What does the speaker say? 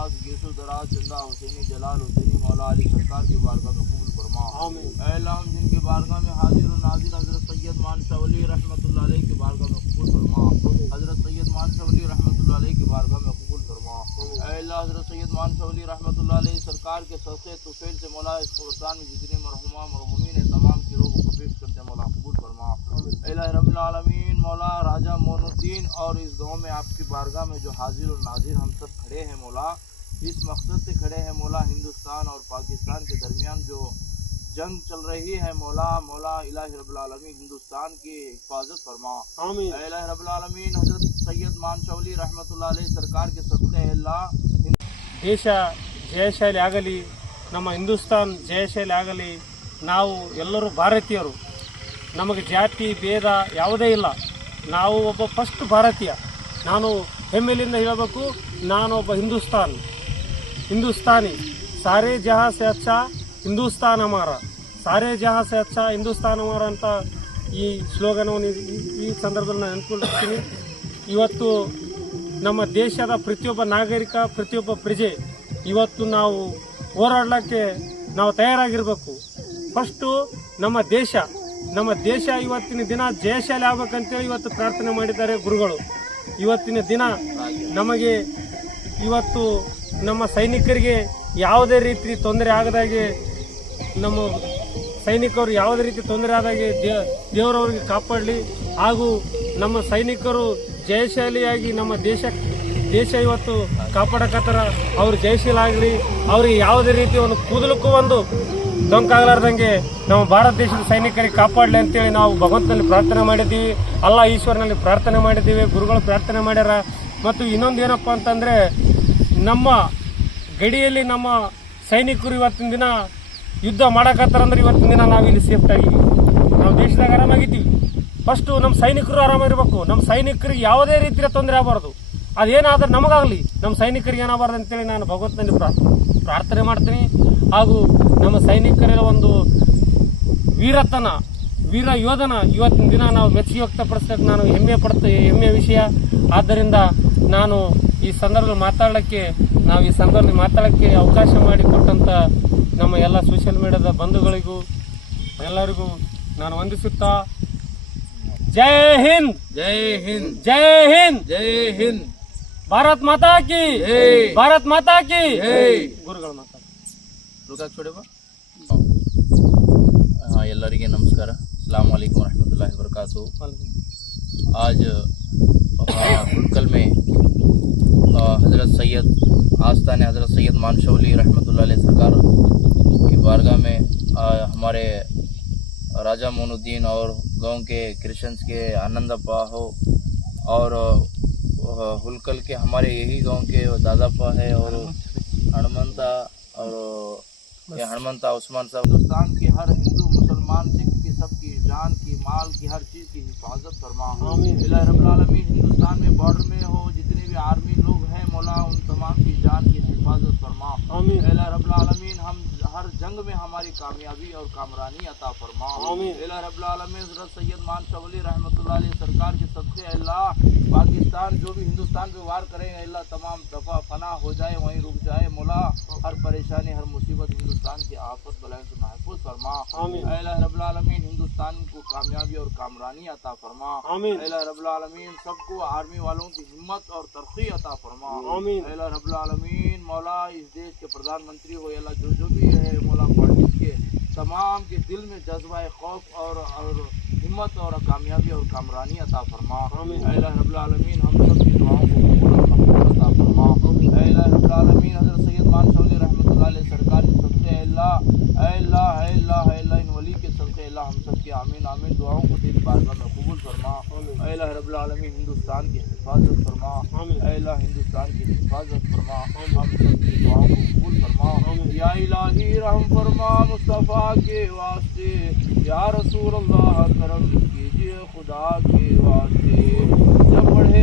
ناز گیسو دراز چندہ حسینی جلال حسینی مولا علی سرکار کی بارگاہ میں قبول فرما۔ آمین۔ اے اللہ ہم جن کے بارگاہ میں حاضر و ناظر حضرت سید مانشاہ ولی رحمت اللہ علیہ کی بارگاہ میں قبول فرما۔ حضرت سید مانشاہ ولی رحمت اللہ علیہ کی بارگاہ میں قبول فرما۔ اے اللہ حضرت سید مانشاہ ولی رحمت اللہ علیہ سرکار کے سرسے تفیل سے مولا اس قبرستان میں جتنے مرحومہ مرحومین تمام پیش کرتے مولا قبول فرما۔ الہ العالمین مولا راجہ مون الدین اور اس گاؤں میں آپ کی بارگاہ میں جو حاضر اور ناظر ہم سب کھڑے ہیں مولا اس مقصد سے کھڑے ہیں مولا ہندوستان اور پاکستان کے درمیان جو جنگ چل رہی ہے مولا مولا الہ رب العالمین ہندوستان کی حفاظت فرما۔ آمین۔ الہ رب العالمین حضرت سید مان چولی رحمۃ اللہ علیہ سرکار کے صدقے اللہ۔ ದೇಶ ಜಯಶಾಲಿ ಆಗಲಿ ನಮ್ಮ ಹಿಂದೂಸ್ತಾನ್ ಜಯಶಾಲಿ ಆಗಲಿ ನಾವು ಎಲ್ಲರೂ ಭಾರತೀಯರು. ನಮಗೆ ಜಾತಿ, ಭೇದ ಯಾವುದೇ ಇಲ್ಲ. ನಾವು ಒಬ್ಬ ಫಸ್ಟ್ ಭಾರತೀಯ. ನಾನು ಹೆಮ್ಮೆಲಿಂದ ಹೇಳಬೇಕು, ನಾನು ಒಬ್ಬ ಹಿಂದೂಸ್ತಾನ್. ಹಿಂದೂಸ್ತಾನಿ. ಸಾರೇ ಜಹಾ ಸೆ ಅಚ್ಚ ಹಿಂದೂಸ್ತಾನ್ ಅಮಾರ ಸಾರೇ ಜಹಾ ಸೆ ಅಚ್ಚ ಹಿಂದೂಸ್ತಾನ್ ಅಮಾರ ಅಂತ ಈ ಸ್ಲೋಗನವನ್ನು ಈ- ಈ ಸಂದರ್ಭದಲ್ಲಿ ನಾನು ಅನ್ಕೊಂಡಿರ್ತೀನಿ ಇವತ್ತು ನಮ್ಮ ದೇಶದ ಪ್ರತಿಯೊಬ್ಬ ನಾಗರಿಕ, ಪ್ರತಿಯೊಬ್ಬ ಪ್ರಜೆ ಇವತ್ತು ನಾವು ಹೋರಾಡಲಿಕ್ಕೆ ನಾವು ತಯಾರಾಗಿರ್ಬೇಕು. ಫಸ್ಟು ನಮ್ಮ ದೇಶ ನಮ್ಮ ದೇಶ ಇವತ್ತಿನ ದಿನ ಜಯಶಾಲಿ ಆಗ್ಬೇಕಂತೇಳಿ ಇವತ್ತು ಪ್ರಾರ್ಥನೆ ಮಾಡಿದ್ದಾರೆ ಗುರುಗಳು. ಇವತ್ತಿನ ದಿನ ನಮಗೆ ಇವತ್ತು ನಮ್ಮ ಸೈನಿಕರಿಗೆ ಯಾವುದೇ ರೀತಿ ತೊಂದರೆ ಆಗದಾಗೆ ನಮ್ಮ ಸೈನಿಕರು ಯಾವುದೇ ರೀತಿ ತೊಂದರೆ ಆದಾಗೆ ದೇವರವರಿಗೆ ಕಾಪಾಡಲಿ. ಹಾಗೂ ನಮ್ಮ ಸೈನಿಕರು ಜಯಶಾಲಿಯಾಗಿ ನಮ್ಮ ದೇಶ ದೇಶ ಇವತ್ತು ಕಾಪಾಡಕತ್ತಾರ. ಅವ್ರು ಜಯಶೀಲ ಆಗಲಿ. ಅವ್ರಿಗೆ ಯಾವುದೇ ರೀತಿ ಒಂದು ಕೂದಲಕ್ಕೂ ಒಂದು ಡೊಂಕಾಗಲಾರ್ದಂಗೆ ನಮ್ಮ ಭಾರತ ದೇಶದ ಸೈನಿಕರಿಗೆ ಕಾಪಾಡಲಿ ಅಂತೇಳಿ ನಾವು ಭಗವಂತನಲ್ಲಿ ಪ್ರಾರ್ಥನೆ ಮಾಡಿದ್ದೀವಿ. ಅಲ್ಲ, ಈಶ್ವರನಲ್ಲಿ ಪ್ರಾರ್ಥನೆ ಮಾಡಿದ್ದೀವಿ, ಗುರುಗಳು ಪ್ರಾರ್ಥನೆ ಮಾಡ್ಯಾರ. ಮತ್ತು ಇನ್ನೊಂದು ಏನಪ್ಪ ಅಂತಂದರೆ, ನಮ್ಮ ಗಡಿಯಲ್ಲಿ ನಮ್ಮ ಸೈನಿಕರು ಇವತ್ತಿನ ದಿನ ಯುದ್ಧ ಮಾಡಕತ್ತಾರಂದ್ರೆ ಇವತ್ತಿನ ದಿನ ನಾವು ಇಲ್ಲಿ ಸೇಫ್ಟಾಗಿ ನಾವು ದೇಶದಾಗ ಆರಾಮಾಗಿದ್ದೀವಿ. ಫಸ್ಟು ನಮ್ಮ ಸೈನಿಕರು ಆರಾಮಾಗಿರ್ಬೇಕು ನಮ್ಮ ಸೈನಿಕರಿಗೆ ಯಾವುದೇ ರೀತಿಯ ತೊಂದರೆ ಆಗಬಾರ್ದು. ಅದೇನಾದರೂ ನಮಗಾಗಲಿ ನಮ್ಮ ಸೈನಿಕರಿಗೆ ಏನಾಗಬಾರ್ದು ಅಂತೇಳಿ ನಾನು ಭಗವಂತನಲ್ಲಿ ಪ್ರಾ- ಪ್ರಾರ್ಥನೆ ಮಾಡ್ತೀನಿ. ಹಾಗೂ ನಮ್ಮ ಸೈನಿಕರ ಒಂದು ವೀರತನ ವೀರ ಯೋಧನ ಇವತ್ತಿನ ದಿನ ನಾವು ಮೆಚ್ಚುಗೆ ವ್ಯಕ್ತಪಡಿಸ್ತಕ್ಕೆ ನಾನು ಹೆಮ್ಮೆ ಪಡ್ತ ಹೆಮ್ಮೆ ವಿಷಯ. ಆದ್ದರಿಂದ ನಾನು ಈ ಸಂದರ್ಭದಲ್ಲಿ ಮಾತಾಡೋಕ್ಕೆ ನಾವು ಈ ಸಂದರ್ಭದಲ್ಲಿ ಮಾತಾಡೋಕ್ಕೆ ಅವಕಾಶ ಮಾಡಿಕೊಟ್ಟಂಥ ನಮ್ಮ ಎಲ್ಲ ಸೋಷಿಯಲ್ ಮೀಡಿಯಾದ ಬಂಧುಗಳಿಗೂ ಎಲ್ಲರಿಗೂ ನಾನು ವಂದಿಸುತ್ತಾ ಜೈ ಹಿಂದ್! ಜೈ ಹಿಂದ್! ಜೈ ಹಿಂದ್! ಜೈ ಹಿಂದ್! ಭಾರತ್ ಮಾತಾ ಕಿ! ಭಾರತ್ ಮಾತಾ ಕಿ! ಗುರುಗಳ ಮಾತಾ ರುಕಾಕ್ ಚೋಡೇವಾ ಹಾಂ ಎಲ್ಲರಿಗೆ ನಮಸ್ಕಾರ. ಅಸ್ಲಾಮ್ ವಲೈಕುಮ್ ವರಹಮۃ اللہ وبرکاتہ آج کل میں حضرت سید آستان حضرت سید مانشولی رحمۃ اللہ علیہ سرکار کی بارگاہ میں ہمارے راجہ مون الدین اور گاؤں کے کرشنس کے آنند پاہو اور ہلکل کے ہمارے یہی گاؤں کے دادا پا ہے اور ہنمنتا اور یہ ہنمنتا عثمان صاحب۔ ہندوستان کے ہر ہندو مسلمان سکھ کی سب کی جان کی مال کی ہر چیز کی حفاظت فرما ہو۔ رب العالمین ہندوستان میں بارڈر میں ہو جتنے بھی آرمی لوگ ہیں مولا ان تمام کی جان کی حفاظت فرما۔ اللہ رب العالمین ہم ہر جنگ میں ہماری کامیابی اور کامرانی عطا فرما۔ اللہ رب العالمین حضرت سید مان شاہ ولی رحمۃ اللہ علیہ سرکار کے سے اللہ پاکستان جو بھی ہندوستان پہ وار کریں اللہ تمام دفع فنا ہو جائے وہیں رک جائے مولا ہر پریشانی ہر مصیبت ہندوستان کی آفت بلائیں سے محفوظ فرما۔ اللہ رب العالمین ہندوستان کو کامیابی اور کامرانی عطا فرما۔ اللہ رب العالمین سب کو آرمی والوں کی ہمت اور ترقی عطا فرما۔ اللہ رب العالمین مولا اس دیش کے پردھان منتری ہو اللہ جو جو بھی ہے میرے مولا فاطف کے تمام کے دل میں جذبہ خوف اور اور ہمت اور کامیابی اور کامرانی عطا فرما۔ اے الہ رب العالمین ہم سب کی دعاؤں کو عطا فرما۔ اے الہ رب العالمین حضرت سید مان صلی رحمۃ اللہ علیہ سرکار کے صدقے اے اللہ اے اللہ اے اللہ اے اللہ ان ولی کے صدقے اللہ ہم سب کے آمین آمین۔ دعاؤں کو دل بار بار قبول فرما۔ اے الہ رب العالمین ہندوستان کی حفاظت فرما۔ اے الہ ہندوستان کی حفاظت فرما۔ ہم سب کی دعاؤں کو قبول فرما۔ یا الہی رحم فرما مصطفیٰ کے واسطے۔ یا رسول اللہ کرم کیجیے خدا کے واسطے۔ جب پڑھے